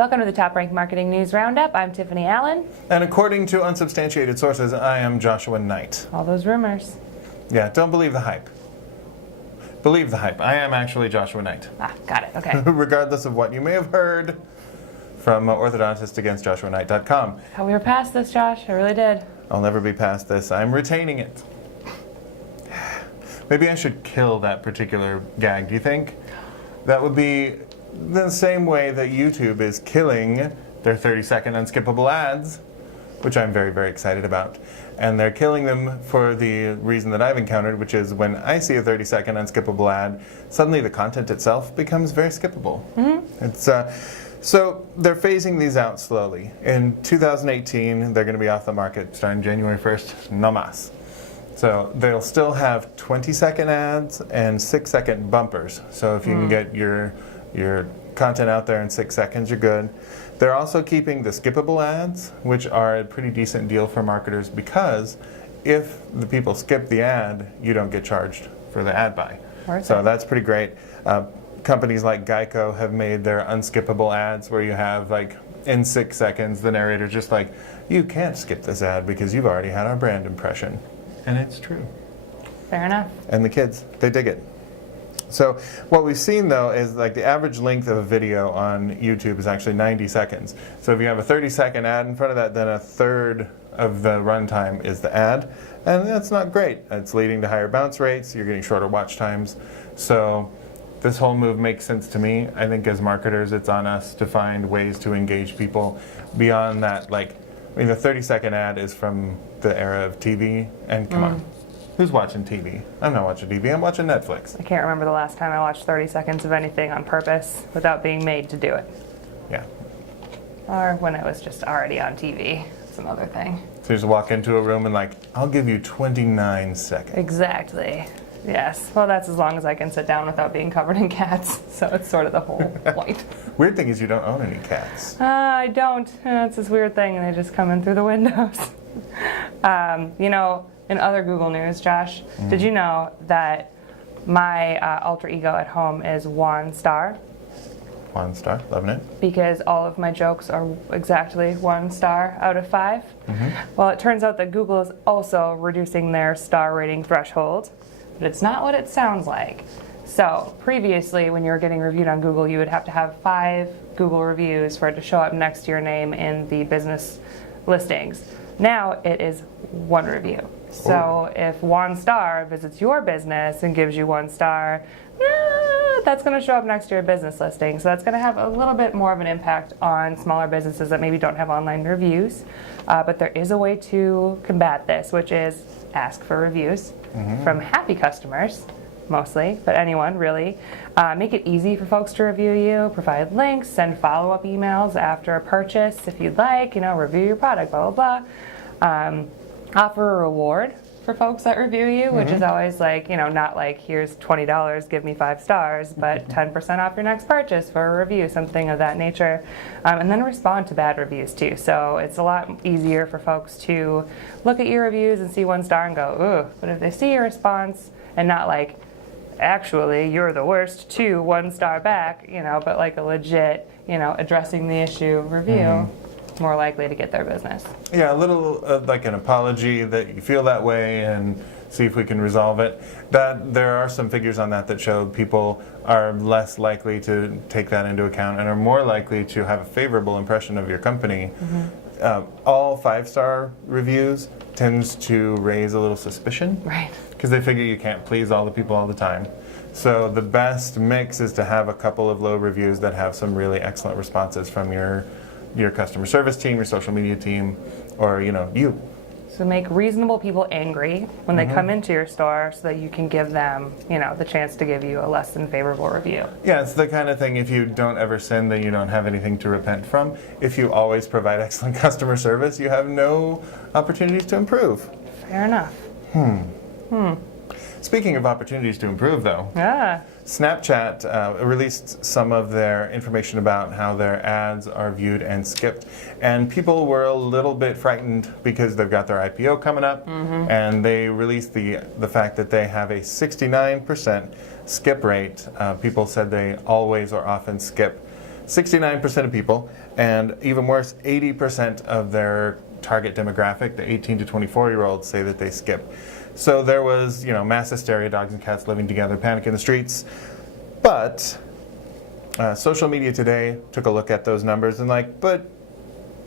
Welcome to the TopRank Marketing News Roundup. I'm Tiffani Allen. And according to unsubstantiated sources, I am Joshua Nite. All those rumors. Yeah, don't believe the hype. Believe the hype. I am actually Joshua Nite. Ah, got it. Okay. Regardless of what you may have heard from orthodontistagainstjoshuanite.com. Thought we were past this, Josh. I really did. I'll never be past this. I'm retaining it. Maybe I should kill that particular gag, do you think? That would be the same way that YouTube is killing their 30-second unskippable ads, which I'm very, very excited about. And they're killing them for the reason that I've encountered, which is when I see a 30-second unskippable ad, suddenly the content itself becomes very skippable. Mm-hmm. So they're phasing these out slowly. In 2018, they're going to be off the market starting January 1st, no mas. So they'll still have 20-second ads and 6-second bumpers. So if you can get your content out there in 6 seconds, you're good. They're also keeping the skippable ads, which are a pretty decent deal for marketers because if the people skip the ad, you don't get charged for the ad buy. So that's pretty great. Companies like Geico have made their unskippable ads where you have, like, in 6 seconds, the narrator's just like, you can't skip this ad because you've already had our brand impression. And it's true. Fair enough. And the kids, they dig it. So what we've seen, though, is like the average length of a video on YouTube is actually 90 seconds. So if you have a 30-second ad in front of that, then a third of the runtime is the ad. And that's not great. It's leading to higher bounce rates. You're getting shorter watch times. So this whole move makes sense to me. I think as marketers, it's on us to find ways to engage people beyond that. Like, I mean, the 30-second ad is from the era of TV. And come on. Who's watching TV? I'm not watching TV. I'm watching Netflix. I can't remember the last time I watched 30 seconds of anything on purpose without being made to do it. Yeah. Or when it was just already on TV. It's another thing. So you just walk into a room and like, I'll give you 29 seconds. Exactly. Yes. Well, that's as long as I can sit down without being covered in cats. So it's sort of the whole point. Weird thing is you don't own any cats. I don't. It's this weird thing and they just come in through the windows. You know, in other Google news, Josh, did you know that my alter ego at home is 1 star? 1 star, loving it. Because all of my jokes are exactly 1 star out of 5. Well, it turns out that Google is also reducing their star rating threshold, but it's not what it sounds like. So previously, when you were getting reviewed on Google, you would have to have 5 Google reviews for it to show up next to your name in the business listings. Now it is 1 review. So if 1 star visits your business and gives you 1 star, that's going to show up next to your business listing. So that's going to have a little bit more of an impact on smaller businesses that maybe don't have online reviews. But there is a way to combat this, which is ask for reviews from happy customers, mostly, but anyone really. Make it easy for folks to review you, provide links, send follow-up emails after a purchase if you'd like, you know, review your product, blah, blah, blah. Offer a reward for folks that review you, which is always like, you know, not like here's $20, give me 5 stars, but 10% off your next purchase for a review, something of that nature. And then respond to bad reviews too. So it's a lot easier for folks to look at your reviews and see 1 star and go, ooh, but if they see your response and not like, actually, you're the worst, to 1 star back, you know, but like a legit, you know, addressing the issue review, more likely to get their business. Yeah, a little like an apology that you feel that way and see if we can resolve it. That there are some figures on that show people are less likely to take that into account and are more likely to have a favorable impression of your company. All 5-star reviews tends to raise a little suspicion. Right. Because they figure you can't please all the people all the time. So the best mix is to have a couple of low reviews that have some really excellent responses from your customer service team, your social media team, or, you know, you. So make reasonable people angry when they come into your store so that you can give them, you know, the chance to give you a less than favorable review. Yeah, it's the kind of thing, if you don't ever sin, then you don't have anything to repent from. If you always provide excellent customer service, you have no opportunities to improve. Fair enough. Speaking of opportunities to improve, though, Yeah. Snapchat released some of their information about how their ads are viewed and skipped, and people were a little bit frightened because they've got their IPO coming up, and they released the fact that they have a 69% skip rate. People said they always or often skip. 69% of people, and even worse, 80% of their target demographic, the 18 to 24-year-olds, say that they skip. So there was, mass hysteria, dogs and cats living together, panic in the streets. But social media today took a look at those numbers and but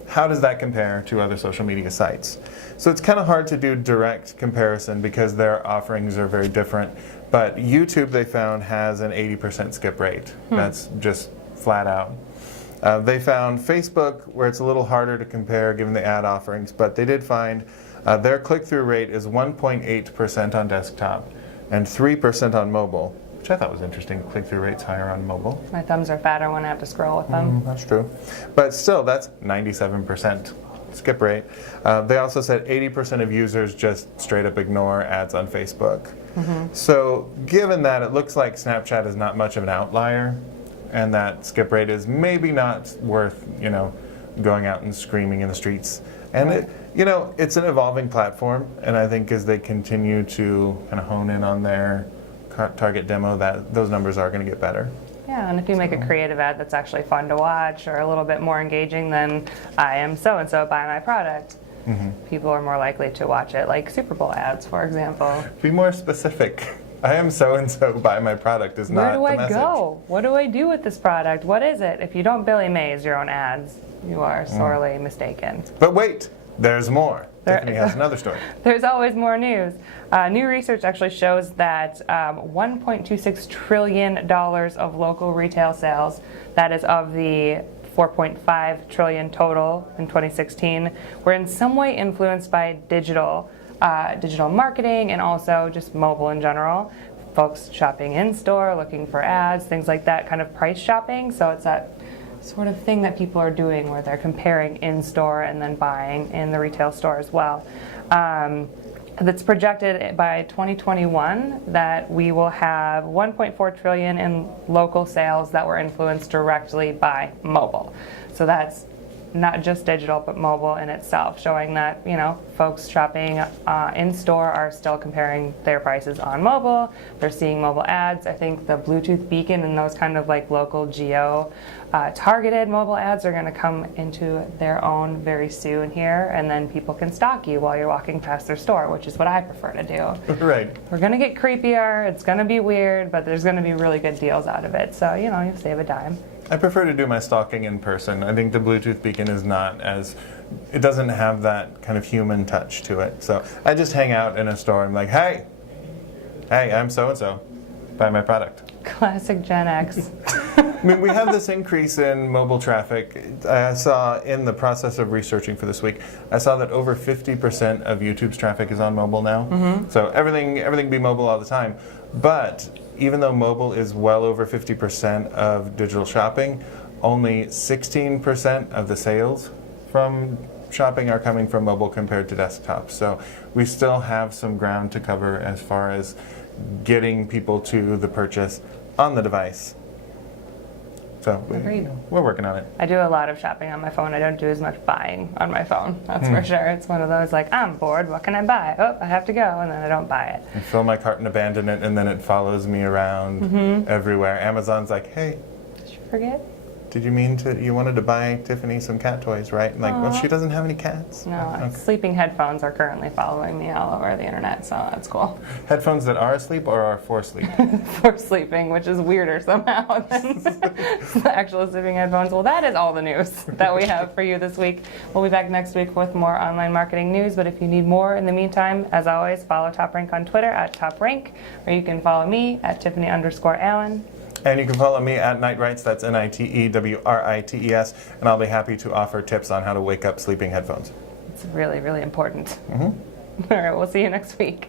how does that compare to other social media sites? So it's kind of hard to do direct comparison because their offerings are very different. But YouTube, they found, has an 80% skip rate. That's just flat out. They found Facebook, where it's a little harder to compare given the ad offerings, but they did find their click-through rate is 1.8% on desktop and 3% on mobile, which I thought was interesting. Click-through rate's higher on mobile. My thumbs are fatter when I have to scroll with them. That's true. But still, that's 97% skip rate. They also said 80% of users just straight up ignore ads on Facebook. So given that, it looks like Snapchat is not much of an outlier, and that skip rate is maybe not worth, going out and screaming in the streets. And it's an evolving platform, and I think as they continue to kind of hone in on their target demo, that those numbers are going to get better. Yeah, and if you make a creative ad that's actually fun to watch or a little bit more engaging than I am so-and-so, buy my product, people are more likely to watch it, like Skippable Ads, for example. Be more specific. I am so-and-so, buy my product is not the message. Where do I go? What do I do with this product? What is it? If you don't Billy Mays your own ads, you are sorely mistaken. But wait, there's more. Tiffany has another story. There's always more news. New research actually shows that $1.26 trillion of local retail sales, that is of the $4.5 trillion total in 2016, were in some way influenced by digital marketing and also just mobile in general. Folks shopping in store, looking for ads, things like that, kind of price shopping. So it's that sort of thing that people are doing where they're comparing in store and then buying in the retail store as well. That's projected by 2021 that we will have 1.4 trillion in local sales that were influenced directly by mobile. So that's not just digital, but mobile in itself, showing that, folks shopping in store are still comparing their prices on mobile. They're seeing mobile ads. I think the Bluetooth beacon and those kind of local geo targeted mobile ads are going to come into their own very soon here, and then people can stalk you while you're walking past their store, which is what I prefer to do. Right. We're going to get creepier. It's going to be weird, but there's going to be really good deals out of it. So, you save a dime. I prefer to do my stalking in person. I think the Bluetooth beacon is not as, it doesn't have that kind of human touch to it. So I just hang out in a store and I'm like, hey, I'm so-and-so, buy my product. Classic Gen X. I mean, we have this increase in mobile traffic. I saw in the process of researching for this week, I saw that over 50% of YouTube's traffic is on mobile now. So everything be mobile all the time. But even though mobile is well over 50% of digital shopping, only 16% of the sales from shopping are coming from mobile compared to desktop. So we still have some ground to cover as far as getting people to the purchase on the device. So we're working on it. I do a lot of shopping on my phone. I don't do as much buying on my phone, that's for sure. It's one of those I'm bored, what can I buy? Oh, I have to go, and then I don't buy it. I fill my cart and abandon it, and then it follows me around everywhere. Amazon's like, hey. Did you forget? Did you mean you wanted to buy Tiffany some cat toys, right? Well, she doesn't have any cats. No, Okay. Sleeping headphones are currently following me all over the internet, so that's cool. Headphones that are asleep or are for sleep? For sleeping, which is weirder somehow than the actual sleeping headphones. Well, that is all the news that we have for you this week. We'll be back next week with more online marketing news, but if you need more in the meantime, as always, follow TopRank on Twitter at TopRank, or you can follow me at Tiffany_Allen. And you can follow me at Nitewrites, that's NITEWRITES, and I'll be happy to offer tips on how to wake up sleeping headphones. It's really, really important. All right, we'll see you next week.